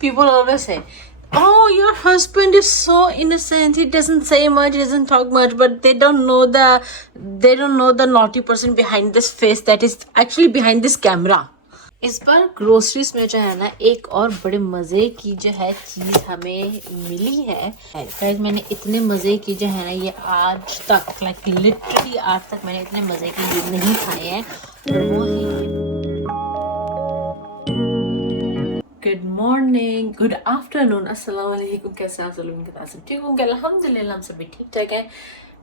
People always say, "Oh, your husband is so innocent. He doesn't say much, he doesn't talk much," but they don't know the naughty person behind this face that is actually behind this camera. इस बार groceries में जो है ना एक और बड़े मज़े की जो है चीज़ हमें मिली है गाइस। मैंने इतने मज़े की जो है ना ये आज तक लिटरली आज तक मैंने इतने मज़े की चीज़ नहीं खाए हैं। और वो है गुड मॉर्निंग, गुड आफ्टरनून, अस्सलाम वालेकुम। कैसे आप सब लोग? सब ठीक होंगे अल्हम्दुलिल्लाह, हम सभी ठीक ठाक हैं।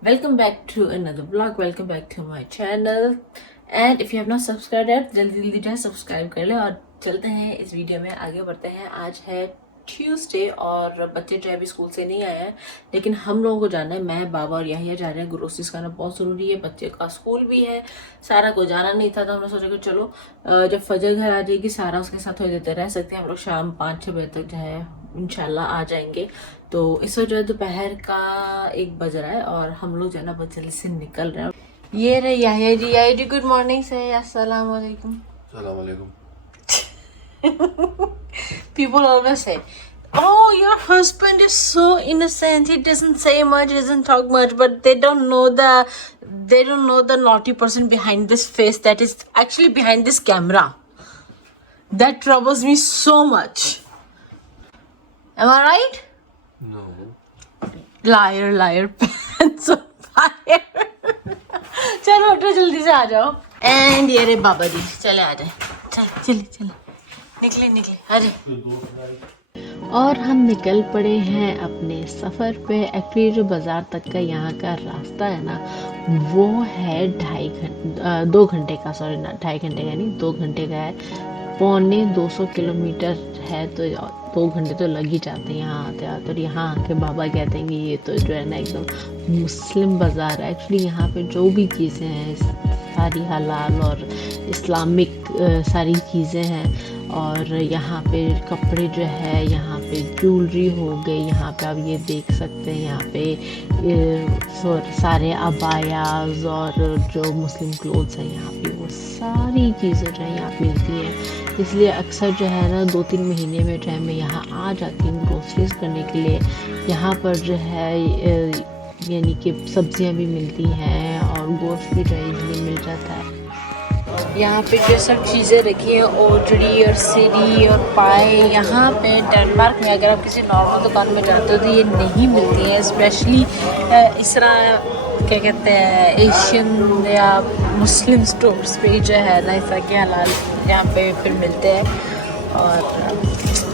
Welcome back to another blog, welcome back to my channel. And if you have not subscribe that जल्दी जल्दी जो है सब्सक्राइब कर ले और चलते हैं इस वीडियो में आगे बढ़ते हैं। आज है ट्यूसडे और बच्चे जो है अभी स्कूल से नहीं आए हैं, लेकिन हम लोगों को जाना है। मैं, बाबा और यहिया जा रहे हैं। ग्रोसरीज करना बहुत ज़रूरी है, बच्चे का स्कूल भी है। सारा को जाना नहीं था तो हमने सोचा कि चलो जब फजर घर आ जाएगी सारा उसके साथ थोड़ी देर रह सकते हैं। हम लोग शाम 5-6 बजे तक जो है इंशाल्लाह आ जाएंगे। तो इस वक्त जो है दोपहर का 1 बज रहा है और हम लोग जो है ना बहुत जल्दी से निकल रहे हैं। ये रहे यहिया जी, गुड मॉर्निंग से अस्सलाम वालेकुम। अस्सलाम वालेकुम। People always say, "Oh, your husband is so innocent. He doesn't say much, he doesn't talk much," but they don't know the naughty person behind this face that is actually behind this camera. That troubles me so much. Am I right? No. Liar, pants on fire. चलो उठो जल्दी से आ जाओ। And ये रे बाबा जी, चले आ जाए। चले निकले आ जाए। और हम निकल पड़े हैं अपने सफ़र पे। एक्चुअली जो बाज़ार तक का यहाँ का रास्ता है ना वो है 2 घंटे का, सॉरी ना 2.5 घंटे का नहीं, 2 घंटे का है। 250 किलोमीटर है तो 2 घंटे तो लग ही जाते हैं यहाँ आते आते। और यहाँ आके बाबा कहते हैं कि ये तो जो है ना एकदम मुस्लिम बाज़ार है। एक्चुअली यहाँ पे जो भी चीज़ें हैं सारी हलाल और इस्लामिक सारी चीज़ें हैं। और यहाँ पे कपड़े जो है, यहाँ पे ज्वेलरी हो गई, यहाँ पे आप ये देख सकते हैं यहाँ पे सारे अबायाज और जो मुस्लिम क्लोथ्स हैं यहाँ पे वो सारी चीज़ें जो है यहाँ मिलती हैं। इसलिए अक्सर जो है ना 2-3 महीने में जो है मैं यहाँ आ जाती हूँ ग्रोसरीज करने के लिए। यहाँ पर जो है यानी कि सब्जियाँ भी मिलती हैं और गोश्त भी जो है इजली मिल जाता है। यहाँ पे जो सब चीज़ें रखी हैं ओटड़ी और सीरी और पाए, यहाँ पे डेनमार्क में अगर आप किसी नॉर्मल दुकान में जाते हो तो ये नहीं मिलती हैं। स्पेशली इस तरह क्या कहते हैं एशियन या मुस्लिम स्टोर्स पे जो है ना इस तरह के हलाल यहाँ पे फिर मिलते हैं। और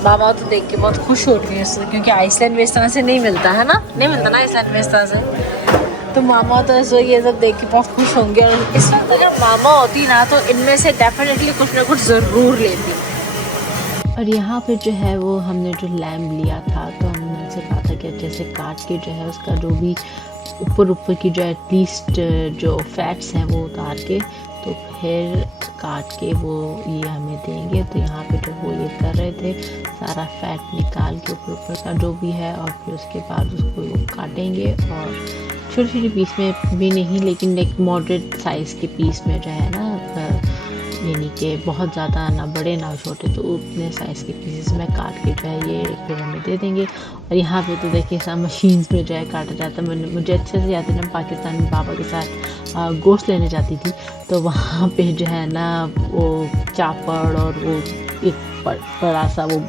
मामा तो देख के बहुत खुश हो रही है क्योंकि आइसलैंड में इस तरह से नहीं मिलता है ना, नहीं मिलता ना आइसलैंड में इस तरह से। तो मामा तो ऐसा ये सब देख के बहुत खुश होंगे। और इस वक्त अगर मामा होती ना तो इनमें से डेफिनेटली कुछ ना कुछ ज़रूर लेती। और यहाँ पे जो है वो हमने जो लैम्ब लिया था तो हमने उनसे कहा था कि जैसे काट के जो है उसका जो भी ऊपर की जो एटलीस्ट जो फैट्स हैं वो उतार के तो फिर काट के वो ये हमें देंगे। तो यहाँ पे जो वो ये कर रहे थे सारा फैट निकाल के ऊपर का जो भी है और फिर उसके बाद उसको काटेंगे और छोटे पीस में भी नहीं लेकिन एक मॉडरेट साइज़ के पीस में जो है ना यानी कि बहुत ज़्यादा ना बड़े ना छोटे, तो उतने साइज़ के पीसेस में काट के जो है ये फिर हमें दे देंगे। और यहाँ पे तो देखिए सब मशीन्स में जो है काटा जाता है। मुझे अच्छे से याद है ना पाकिस्तान में बाबा के साथ गोश्त लेने जाती थी तो वहाँ पे जो है ना वो चापड़ और वो एक बड़ा सा वो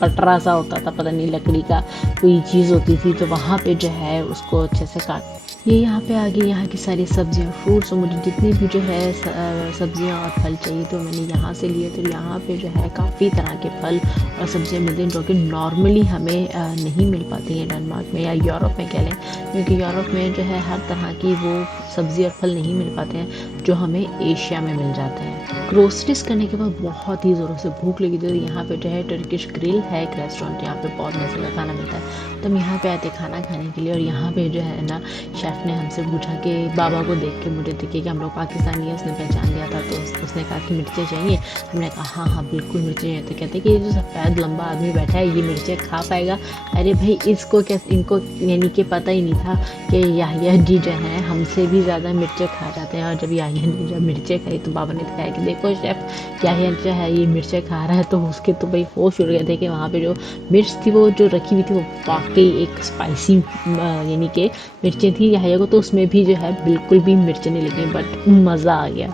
पटरा सा होता था, पता नहीं लकड़ी का कोई चीज़ होती थी, तो वहाँ पे जो है उसको अच्छे से काट। ये यहाँ पे आगे यहाँ की सारी सब्जियाँ फ्रूट्स और मुझे जितनी भी जो है सब्जियाँ और फल चाहिए तो मैंने यहाँ से लिए। तो यहाँ पे जो है काफ़ी तरह के फल और सब्जियाँ मिलती हैं जो कि नॉर्मली हमें नहीं मिल पाती हैं डेनमार्क में या यूरोप में कह लें, क्योंकि यूरोप में जो है हर तरह की वो सब्ज़ी और फल नहीं मिल पाते हैं जो हमें एशिया में मिल जाते हैं। ग्रोसरीज करने के बाद बहुत ही ज़ोरों से भूख लगी थी। यहाँ पे जो है टर्किश ग्रिल है एक रेस्टोरेंट, यहाँ पे बहुत मज़े का खाना मिलता है। तो हम यहाँ पे आते खाना खाने के लिए और यहाँ पे जो है ना शेफ़ शेफ़ ने हमसे पूछा कि बाबा को देख के मुझे दिखे कि हम लोग पाकिस्तानी है, उसने पहचान लिया था, तो उसने कहा कि मिर्चें चाहिए। हमने कहा हाँ हाँ बिल्कुल मिर्चें चाहिए। तो कहते कि ये जो सफ़ेद लंबा आदमी बैठा है ये मिर्चें खा पाएगा? अरे भाई इसको कैसे, इनको यानी कि पता ही नहीं था कि याहिया जी जो हैं हमसे भी ज़्यादा मिर्चें खा जाते हैं। और जब याहिया ने जब मिर्चें खाई तो बाबा ने दिखाया कि देखो शेफ़ याहिया जो है ये मिर्चें खा रहा है। तो उसके तो भाई होश उड़ गए थे कि वहाँ पे जो मिर्च थी वो जो रखी हुई थी वो वाकई एक स्पाइसी यानी कि मिर्चें थी। याहिया को तो उसमें भी जो है बिल्कुल भी मिर्चें नहीं लगी, बट मज़ा आ गया।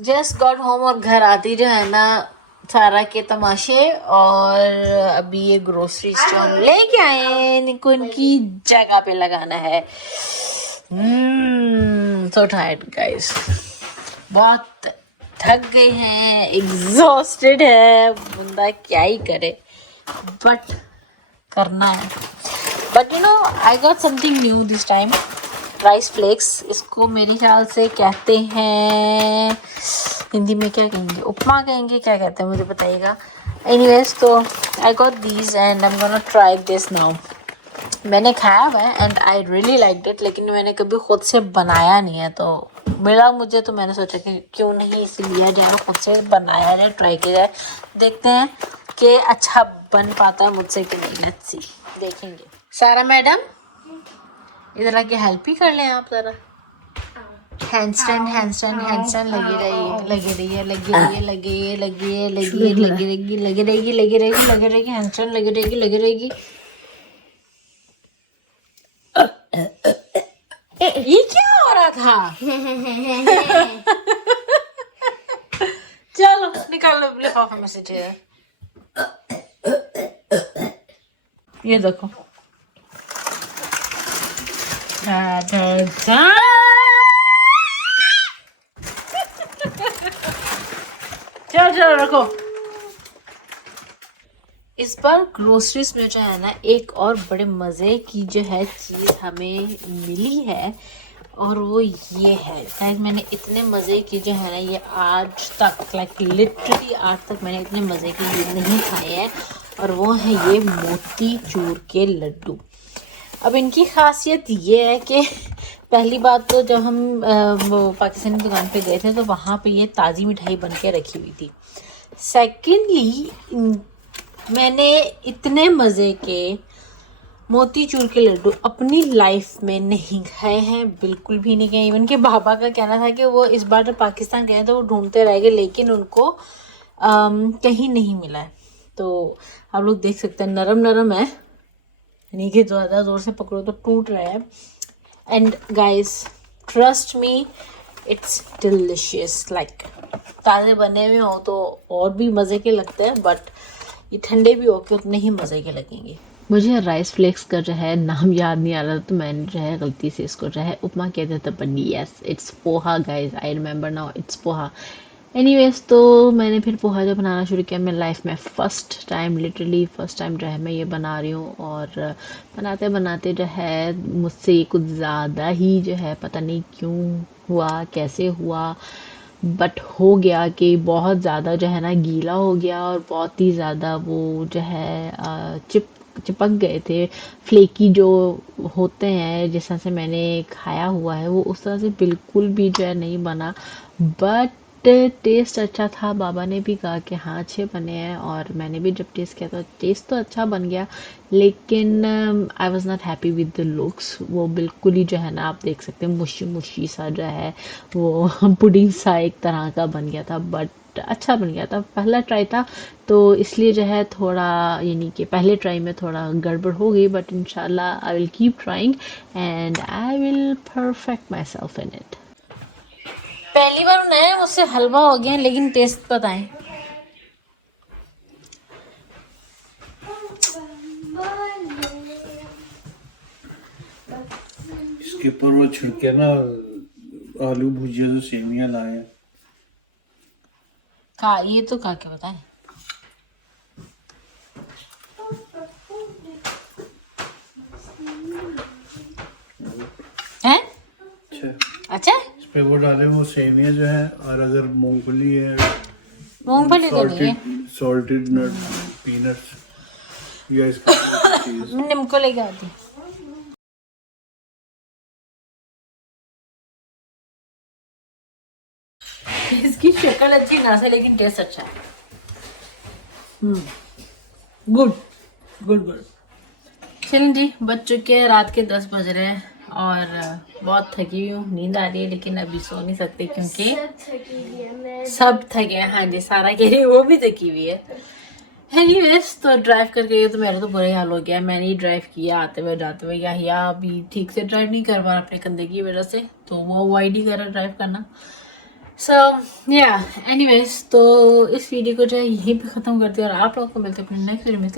जस्ट गॉट होम और घर आती जो है ना सारा के तमाशे। और अभी ये ग्रोसरीज जो हम लेके आए हैं इनको इनकी जगह पे लगाना है। सो टायर्ड गाइस, बहुत थक गए हैं, एग्जॉस्टेड है, बंदा क्या ही करे, बट करना है। But you know I got something new this time, rice flakes. इसको मेरे ख्याल से कहते हैं, हिंदी में क्या कहेंगे, उपमा कहेंगे, क्या कहते हैं मुझे बताइएगा। एनीवेज तो I got these and I am gonna try this now. मैंने खाया हुआ है and I really like it, लेकिन मैंने कभी खुद से बनाया नहीं है। तो मिला मुझे तो मैंने सोचा कि क्यों नहीं इसे लिया जाए और खुद से बनाया जाए, ट्राई किया जाए, देखते हैं कि अच्छा बन पाता है मुझसे कि नहीं। लेट्स सी, देखेंगे। सारा मैडम इधर आके हेल्प ही कर लें आप जरा। हैंडस्टैंड हैंडस्टैंड हैंडस्टैंड लगी रही है हैंडस्टैंड लगी रहेगी। ये क्या हो रहा था? चलो निकालो लिफाफे में से चीज़ें। ये देखो, चलो रखो। इस बार ग्रोसरीज में जो है ना एक और बड़े मज़े की जो है चीज़ हमें मिली है, और वो ये है। शायद मैंने इतने मज़े की जो है ना ये आज तक लिटरली आज तक मैंने इतने मज़े की ये नहीं खाए हैं, और वो है ये मोती चूर के लड्डू। अब इनकी खासियत ये है कि पहली बात तो जब हम वो पाकिस्तानी दुकान पे गए थे तो वहाँ पे ये ताज़ी मिठाई बन के रखी हुई थी। सेकेंडली मैंने इतने मज़े के मोतीचूर के लड्डू अपनी लाइफ में नहीं खाए हैं, बिल्कुल भी नहीं खाए। इवन के बाबा का कहना था कि वो इस बार जब पाकिस्तान गए तो वो ढूंढते रह गए, लेकिन उनको कहीं नहीं मिला है। तो आप लोग देख सकते हैं नरम नरम है, यानी कि ज़्यादा ज़ोर से पकड़ो तो टूट रहा है। And guys trust me it's delicious. Like ताज़े बने हुए हो तो और भी मज़े के लगते हैं, बट ये ठंडे भी होके उतने ही मज़े के लगेंगे। मुझे राइस फ्लेक्स का जो है नाम याद नहीं आ रहा था, तो मैंने जो है गलती से इसको जो है उपमा कहते थे, but yes it's poha guys, I remember now, it's poha. Anyways तो मैंने फिर पोहा जो बनाना शुरू किया मैं लाइफ में first time, literally first time जो है मैं ये बना रही हूँ। और बनाते बनाते जो है मुझसे कुछ ज़्यादा ही जो है पता नहीं क्यों हुआ, कैसे हुआ, बट हो गया कि बहुत ज़्यादा जो है ना गीला हो गया, और बहुत ही ज़्यादा वो जो है चिपक गए थे। फ्लेकी जो होते हैं जिस तरह से मैंने खाया हुआ है वो उस तरह से बिल्कुल भी जो है नहीं बना, बट टेस्ट अच्छा था। बाबा ने भी कहा कि हाँ अच्छे बने हैं, और मैंने भी जब टेस्ट किया तो टेस्ट तो अच्छा बन गया, लेकिन I was not happy with the looks. वो बिल्कुल ही जो है ना आप देख सकते हैं मुशी मुशी सा जो है वो पुडिंग सा एक तरह का बन गया था, बट अच्छा बन गया था। पहला ट्राई था तो इसलिए जो है थोड़ा यानी कि पहले ट्राई में थोड़ा गड़बड़ हो गई, बट इंशाल्लाह I will keep trying and I will perfect my self in it. पहली बार बनाया मुझसे हलवा हो गया, लेकिन टेस्ट बताएं। इसके ऊपर वो छिड़के ना आलू भुजिया जो सेमिया लाए हैं। खा ये तो खा के बताएं। हैं? अच्छा इस पे वो डाले वो सेमिया जो है, और अगर मूंगफली है, मूंगफली तो नहीं है, सॉल्टेड नट पीनट्स या इसका निम्को लेके आती। इसकी शक्ल अच्छी ना से, लेकिन टेस्ट अच्छा है। Good good good. चलें जी, बज चुके हैं रात के 10 बज रहे हैं और बहुत थकी हुई हूँ, नींद आ रही है, लेकिन अभी सो नहीं सकते क्योंकि सब थके हैं। हाँ जी, सारा कह रही है वो भी थकी हुई है। एनीवेज, तो ड्राइव करके गई तो मेरा तो बुरा ही हाल हो गया। मैंने ही ड्राइव किया आते हुए जाते हुए, या अभी ठीक से ड्राइव नहीं कर पा रहा अपने कंधे की वजह से, तो वो अवॉइड ही कर रहा ड्राइव करना। सो या एनीवेज, तो इस वीडियो को जो है यहीं पे खत्म करते हैं और आप लोगों को मिलते हैं अपने नेक्स्ट वीडियो में।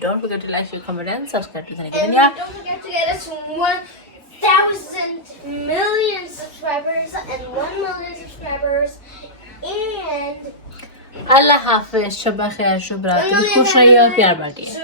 Don't forget to like, share, comment and subscribe to And don't forget to get us 1,000 million subscribers and 1 million subscribers and अल्लाह हाफिज, शब्बा खैर, शुभ रात्रि, खुश रहिए और प्यार बांटिए।